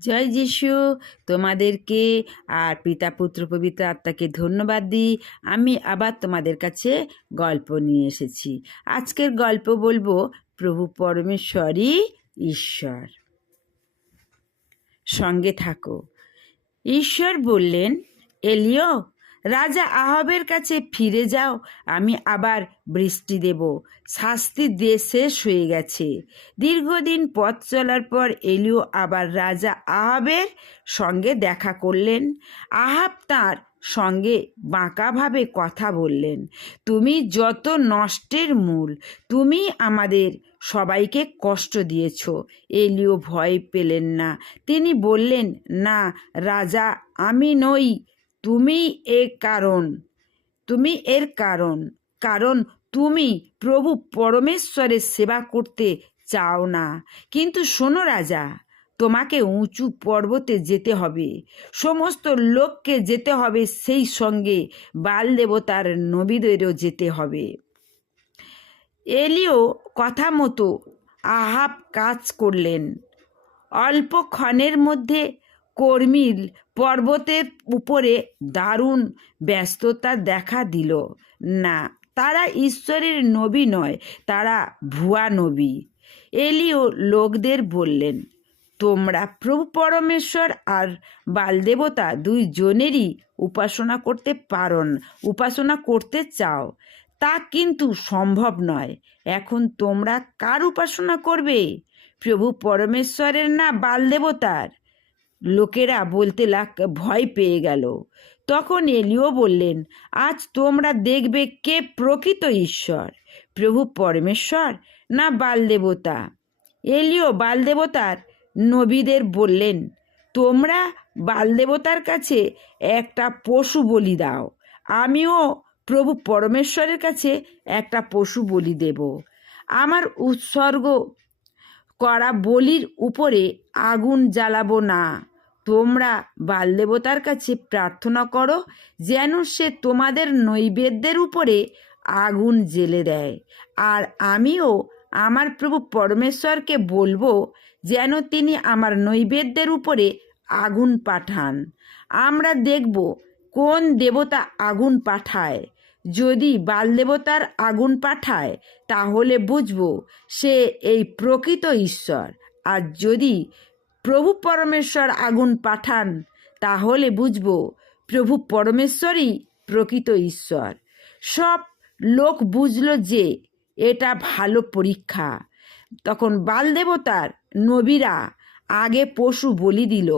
জয় যিশু। তোমাদেরকে আর পিতা পুত্র পবিত্র আত্মাকে ধন্যবাদ দিই। আমি আবার তোমাদের কাছে গল্প নিয়ে এসেছি। আজকের গল্প বলব, প্রভু পরমেশ্বরই ঈশ্বর। সঙ্গে থাকো। ঈশ্বর বললেন এলিও রাজা আহবের কাছে ফিরে যাও, আমি আবার বৃষ্টি দেব। শাস্তি দিয়ে শেষ হয়ে গেছে। দীর্ঘদিন পথ চলার পর এলিও আবার রাজা আহাবের সঙ্গে দেখা করলেন। আহাব তার সঙ্গে বাঁকাভাবে কথা বললেন, তুমি যত নষ্টের মূল, তুমি আমাদের সবাইকে কষ্ট দিয়েছ এলিও ভয় পেলেন না। তিনি বললেন, না, রাজা, আমি নই। তুমি এর কারণ, তুমি এর কারণ কারণ তুমি প্রভু পরমেশ্বরের সেবা করতে চাও না। কিন্তু শোনো রাজা, তোমাকে উঁচু পর্বতে যেতে হবে। সমস্ত লোককে যেতে হবে, সেই সঙ্গে বাল দেবতার নবীদেরও যেতে হবে। এলিও কথা মতো আহাব কাজ করলেন। অল্পক্ষণের মধ্যে কর্মীল পর্বতের উপরে দারুণ ব্যস্ততা দেখা দিল। না, তারা ঈশ্বরের নবী নয়, তারা ভুয়া নবী। এলিও লোকদের বললেন, তোমরা প্রভু পরমেশ্বর আর বালদেবতা দুই জনেরই উপাসনা করতে পারন উপাসনা করতে চাও। তা কিন্তু সম্ভব নয়। এখন তোমরা কার উপাসনা করবে? প্রভু পরমেশ্বরের না বালদেবতার? লোকেরা বলতে লাগ ভয় পেয়ে গেল। তখন এলিও বললেন, আজ তোমরা দেখবে কে প্রকৃত ঈশ্বর? প্রভু পরমেশ্বর না বালদেবতা? এলিও বালদেবতার নবীদের বললেন, তোমরা বালদেবতার কাছে একটা পশু বলি দাও। আমিও প্রভু পরমেশ্বরের কাছে একটা পশু বলি দেব। আমার উৎসর্গ করা বলির উপরে আগুন জ্বালাবো না। তোমরা বালদেবতার কাছে প্রার্থনা করো যেন সে তোমাদের নৈবেদ্যের উপরে আগুন জেলে দেয়। আর আমিও আমার প্রভু পরমেশ্বরকে বলব যেন তিনি আমার নৈবেদ্যের উপরে আগুন পাঠান। আমরা দেখব কোন দেবতা আগুন পাঠায়। যদি বালদেবতার আগুন পাঠায়, তাহলে বুঝব সে এই প্রকৃত ঈশ্বর। আর যদি প্রভু পরমেশ্বর আগুন পাঠান, তাহলে বুঝব প্রভু পরমেশ্বরই প্রকৃত ঈশ্বর। সব লোক বুঝলো যে এটা ভালো পরীক্ষা। তখন বালদেবতার নবীরা আগে পশু বলি দিল,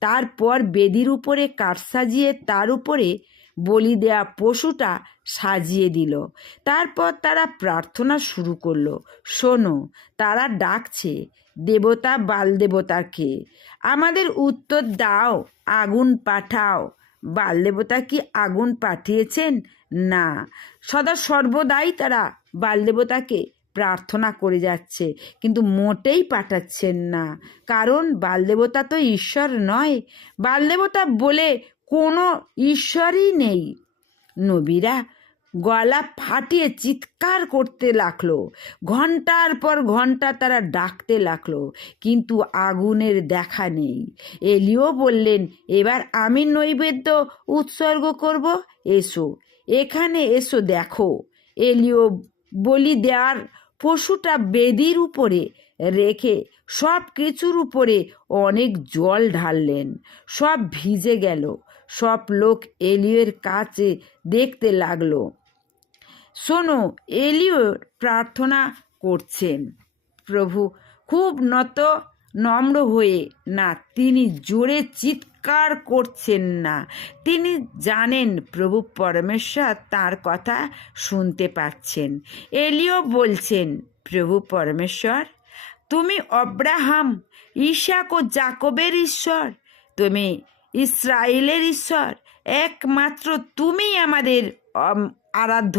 তারপর বেদির উপরে কাঠ সাজিয়ে তার উপরে বলি দেয়া পশুটা সাজিয়ে দিল। তারপর তারা প্রার্থনা শুরু করল, শোনো, তারা ডাকছে দেবতা বাল দেবতাকে। আমাদের উত্তর দাও, আগুন পাঠাও। বাল দেবতা কি আগুন পাঠিয়েছেন? না। সদা সর্বদাই তারা বাল দেবতাকে প্রার্থনা করে যাচ্ছে, কিন্তু মোটেই পাঠাচ্ছেন না। কারণ বালদেবতা তো ঈশ্বর নয়। বালদেবতা বলে কোনো ঈশ্বরই নেই। নবীরা গলা ফাটিয়ে চিৎকার করতে লাগল। ঘণ্টার পর ঘণ্টা তারা ডাকতে লাগল, কিন্তু আগুনের দেখা নেই। এলিও বললেন, এবার আমি নৈবেদ্য উৎসর্গ করব, এসো, এখানে এসো, দেখো। এলিও বলি দেওয়ার পশুটা বেদির উপরে রেখে সব কিছুর উপরে অনেক জল ঢাললেন, সব ভিজে গেল। সব লোক এলিওর কাছে দেখতে লাগল। শোনো, এলিও প্রার্থনা করছেন। প্রভু খুব নত, নম্র হয়ে, না, তিনি জোরে চিৎকার করছেন না। তিনি জানেন প্রভু পরমেশ্বর তার কথা শুনতে পাচ্ছেন। এলিও বলছেন, প্রভু পরমেশ্বর, তুমি অব্রাহাম ঈশাক ও জাকবের ঈশ্বর, তুমি ইসরায়েলের ঈশ্বর, একমাত্র তুমি আমাদের আরাধ্য।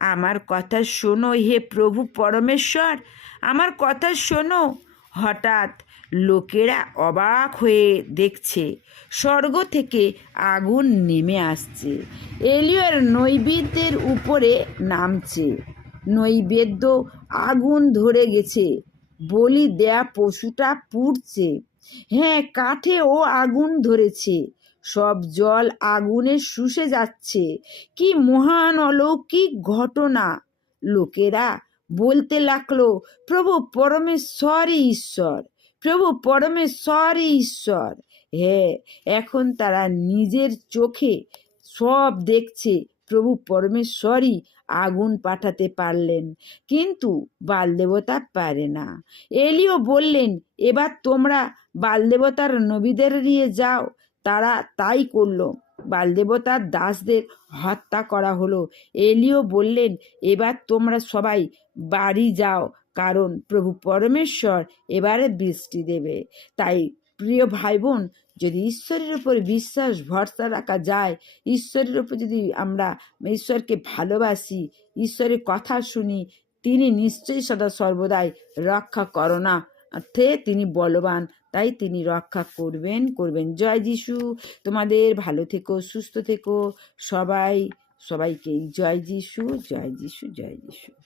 আমার কথা শোনো হে প্রভু পরমেশ্বর, আমার কথা শোনো। হঠাৎ লোকেরা অবাক হয়ে দেখছে, স্বর্গ থেকে আগুন নেমে আসছে। এলিয়র নৈবেদ্যের উপরে নামছে। নৈবেদ্য আগুন ধরে গেছে। বলি দেয়া পশুটা পুড়ছে। হ্যাঁ কাঠেও আগুন ধরেছে। সব জল আগুনে শুষে যাচ্ছে। কি মহান অলৌকিক ঘটনা। লোকেরা বলতে লাগল, প্রভু পরমেশ্বরই ঈশ্বর, প্রভু পরমেশ্বরই ঈশ্বর। হ্যাঁ এখন তারা নিজের চোখে সব দেখছে, প্রভু পরমেশ্বরই আগুন পাঠাতে পারলেন, কিন্তু বালদেবতা পারে না। এলিও বললেন, এবার তোমরা বালদেবতার নবীদের নিয়ে যাও তারা তাই করল। বালদেবতার দাসদের হত্যা করা হলো। এলিও বললেন, এবার তোমরা সবাই বাড়ি যাও, কারণ প্রভু পরমেশ্বর এবারে বৃষ্টি দেবে। তাই প্রিয় ভাই বোন যদি ঈশ্বরের উপর বিশ্বাস, ভরসা রাখা যায়, ঈশ্বরের উপর যদি আমরা ঈশ্বরকে ভালোবাসি, ঈশ্বরের কথা শুনি, তিনি নিশ্চয়ই সদা সর্বদাই রক্ষা করো না। অর্থে তিনি বলবান তাই তিনি রক্ষা করবেন করবেন। জয় যিশু, তোমাদের ভালো থেকো, সুস্থ থেকো। সবাই, সবাইকেই জয় যিশু জয় যিশু জয় যিশু।